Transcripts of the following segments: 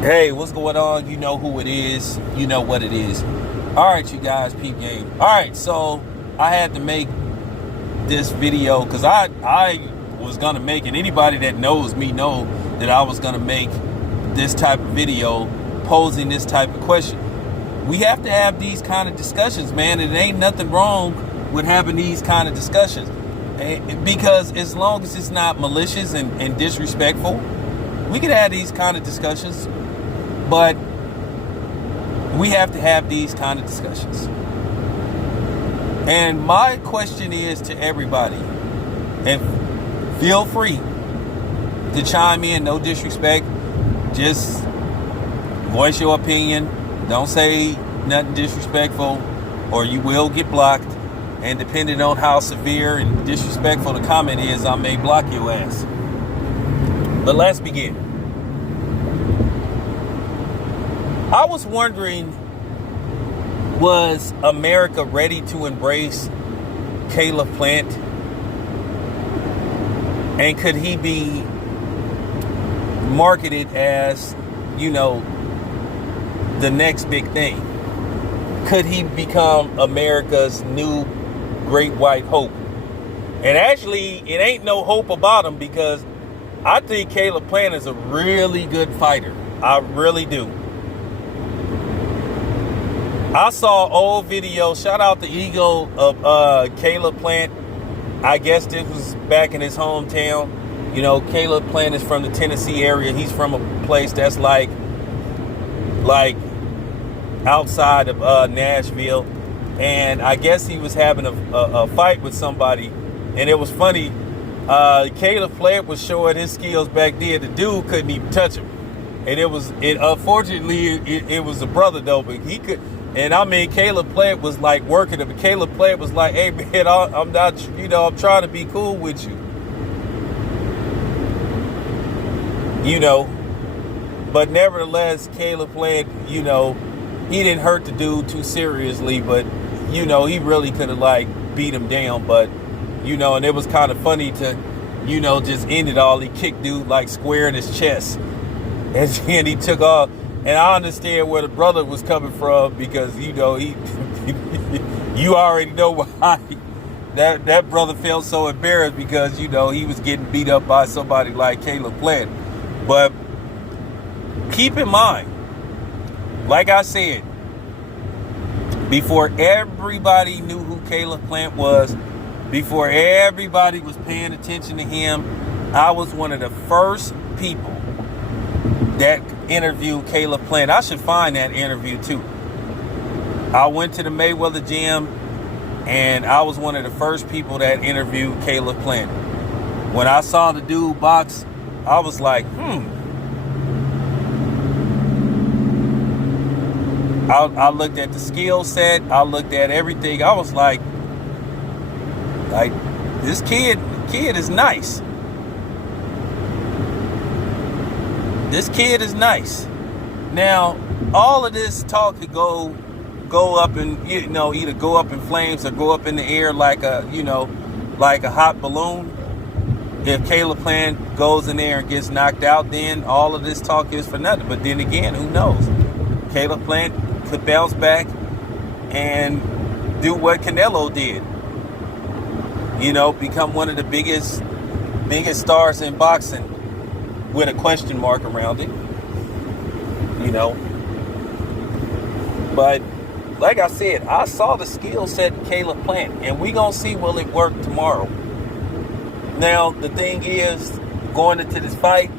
Hey, what's going on? You know who it is. You know what it is. All right, you guys, peep game. All right, so I had to make this video because I was going to make it. Anybody that knows me know that I was going to make this type of video posing this type of question. We have to have these kind of discussions, man. It ain't nothing wrong with having these kind of discussions. Because as long as it's not malicious and disrespectful, we can have these kind of discussions. But we have to have these kind of discussions. And my question is to everybody, and feel free to chime in, no disrespect, just voice your opinion. Don't say nothing disrespectful or you will get blocked. And depending on how severe and disrespectful the comment is, I may block your ass. But let's begin. I was wondering, was America ready to embrace Caleb Plant? And could he be marketed as, the next big thing? Could he become America's new great white hope? And actually, it ain't no hope about him, because I think Caleb Plant is a really good fighter. I really do. I saw old video. Shout out the Eagle of Caleb Plant. I guess this was back in his hometown. Caleb Plant is from the Tennessee area. He's from a place that's like outside of Nashville. And I guess he was having a fight with somebody. And it was funny. Caleb Plant was showing his skills back then. The dude couldn't even touch him. And unfortunately, it was a brother though, but he could. And I mean, Caleb Plant was like working him. Caleb Plant was like, "Hey man, I'm not, I'm trying to be cool with you, But nevertheless, Caleb Plant, he didn't hurt the dude too seriously, but he really could have beat him down. But and it was kind of funny to, just end it all. He kicked dude square in his chest, and then he took off. And I understand where the brother was coming from, because he you already know why that brother felt so embarrassed, because he was getting beat up by somebody like Caleb Plant. But keep in mind, like I said, before everybody knew who Caleb Plant was, before everybody was paying attention to him, I was one of the first people that interviewed Caleb Plant. I should find that interview too. I went to the Mayweather gym, and I was one of the first people that interviewed Caleb Plant. When I saw the dude box, I was like, I looked at the skill set. I looked at everything. I was like this kid is nice. This kid is nice. Now, all of this talk could go up and either go up in flames or go up in the air like a hot balloon. If Caleb Plant goes in there and gets knocked out, then all of this talk is for nothing. But then again, who knows? Caleb Plant could bounce back and do what Canelo did. Become one of the biggest stars in boxing, with a question mark around it, But like I said, I saw the skill set in Caleb Plant, and we gonna see will it work tomorrow. Now, the thing is, going into this fight,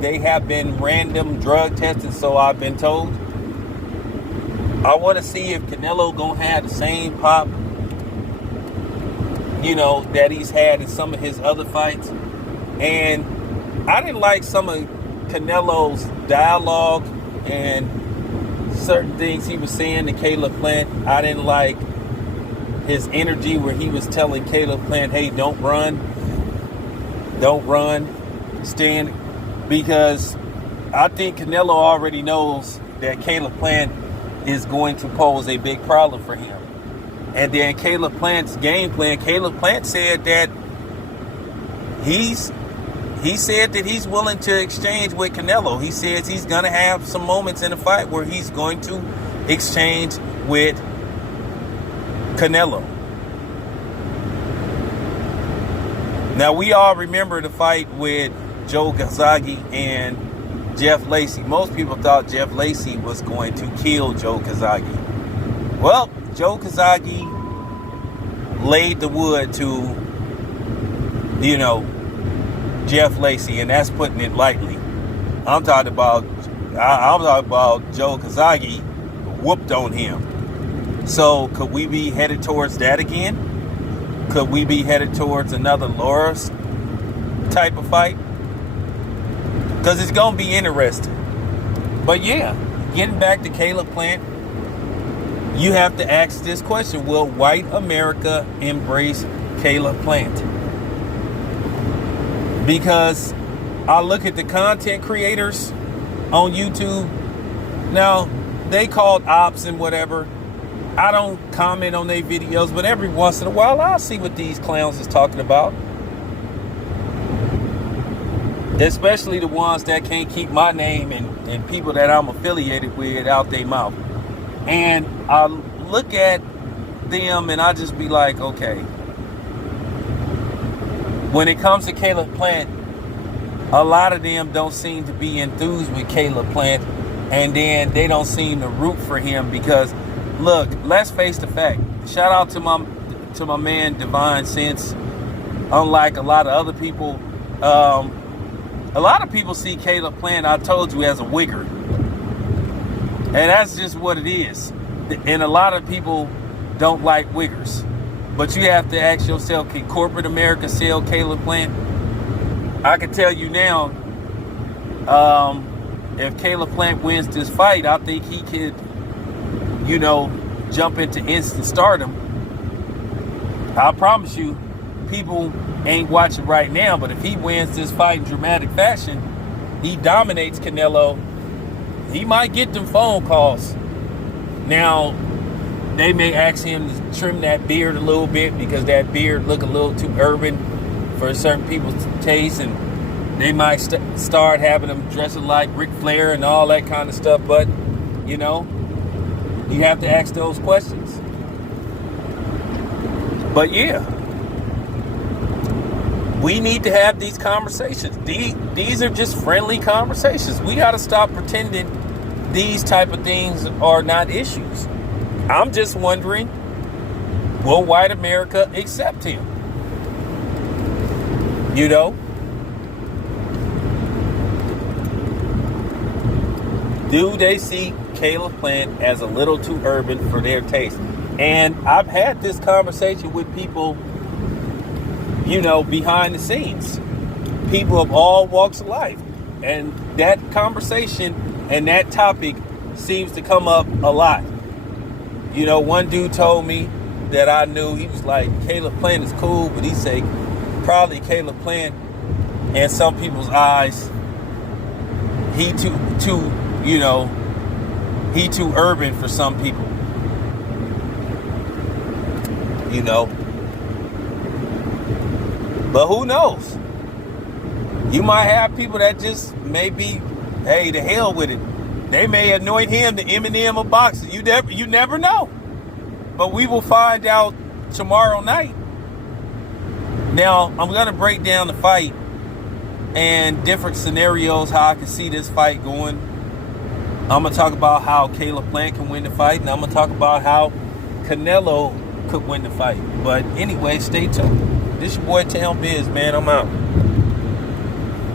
they have been random drug tested, so I've been told. I want to see if Canelo gonna have the same pop, that he's had in some of his other fights. And I didn't like some of Canelo's dialogue and certain things he was saying to Caleb Plant. I didn't like his energy where he was telling Caleb Plant, "Hey, don't run, stand," because I think Canelo already knows that Caleb Plant is going to pose a big problem for him. And then Caleb Plant's game plan, Caleb Plant said that he's he said that he's willing to exchange with Canelo. He says he's going to have some moments in the fight where he's going to exchange with Canelo. Now, we all remember the fight with Joe Kazagi and Jeff Lacey. Most people thought Jeff Lacey was going to kill Joe Kazagi. Well, Joe Kazagi laid the wood to, Jeff Lacey, and that's putting it lightly. I'm talking about Joe Kazagi whooped on him. So could we be headed towards that again? Could we be headed towards another Laura's type of fight? Because it's going to be interesting. But yeah, getting back to Caleb Plant, you have to ask this question: will white America embrace Caleb Plant? Because I look at the content creators on YouTube. Now, they called ops and whatever. I don't comment on their videos, but every once in a while I'll see what these clowns is talking about. Especially the ones that can't keep my name and people that I'm affiliated with out their mouth. And I look at them and I just be like, okay. When it comes to Caleb Plant, a lot of them don't seem to be enthused with Caleb Plant. And then they don't seem to root for him because, look, let's face the fact. Shout out to my man Divine Sense. Unlike a lot of other people, a lot of people see Caleb Plant, I told you, as a wigger. And that's just what it is. And a lot of people don't like wiggers. But you have to ask yourself, can corporate America sell Caleb Plant? I can tell you now, if Caleb Plant wins this fight, I think he could, jump into instant stardom. I promise you, people ain't watching right now, but if he wins this fight in dramatic fashion, he dominates Canelo, he might get them phone calls. Now, they may ask him to trim that beard a little bit because that beard look a little too urban for certain people's taste, and they might start having him dressing like Ric Flair and all that kind of stuff. But, you have to ask those questions. But yeah, we need to have these conversations. These are just friendly conversations. We got to stop pretending these type of things are not issues. I'm just wondering, will white America accept him? Do they see Caleb Plant as a little too urban for their taste? And I've had this conversation with people, behind the scenes. People of all walks of life. And that conversation and that topic seems to come up a lot. One dude told me that I knew, he was like, Caleb Plant is cool, but he said probably Caleb Plant, in some people's eyes, he too urban for some people. But who knows? You might have people that just may be, hey, to hell with it. They may anoint him the Eminem of boxing. You never know. But we will find out tomorrow night. Now, I'm going to break down the fight and different scenarios, how I can see this fight going. I'm going to talk about how Caleb Plant can win the fight, and I'm going to talk about how Canelo could win the fight. But anyway, stay tuned. This your boy Town Biz, man. I'm out.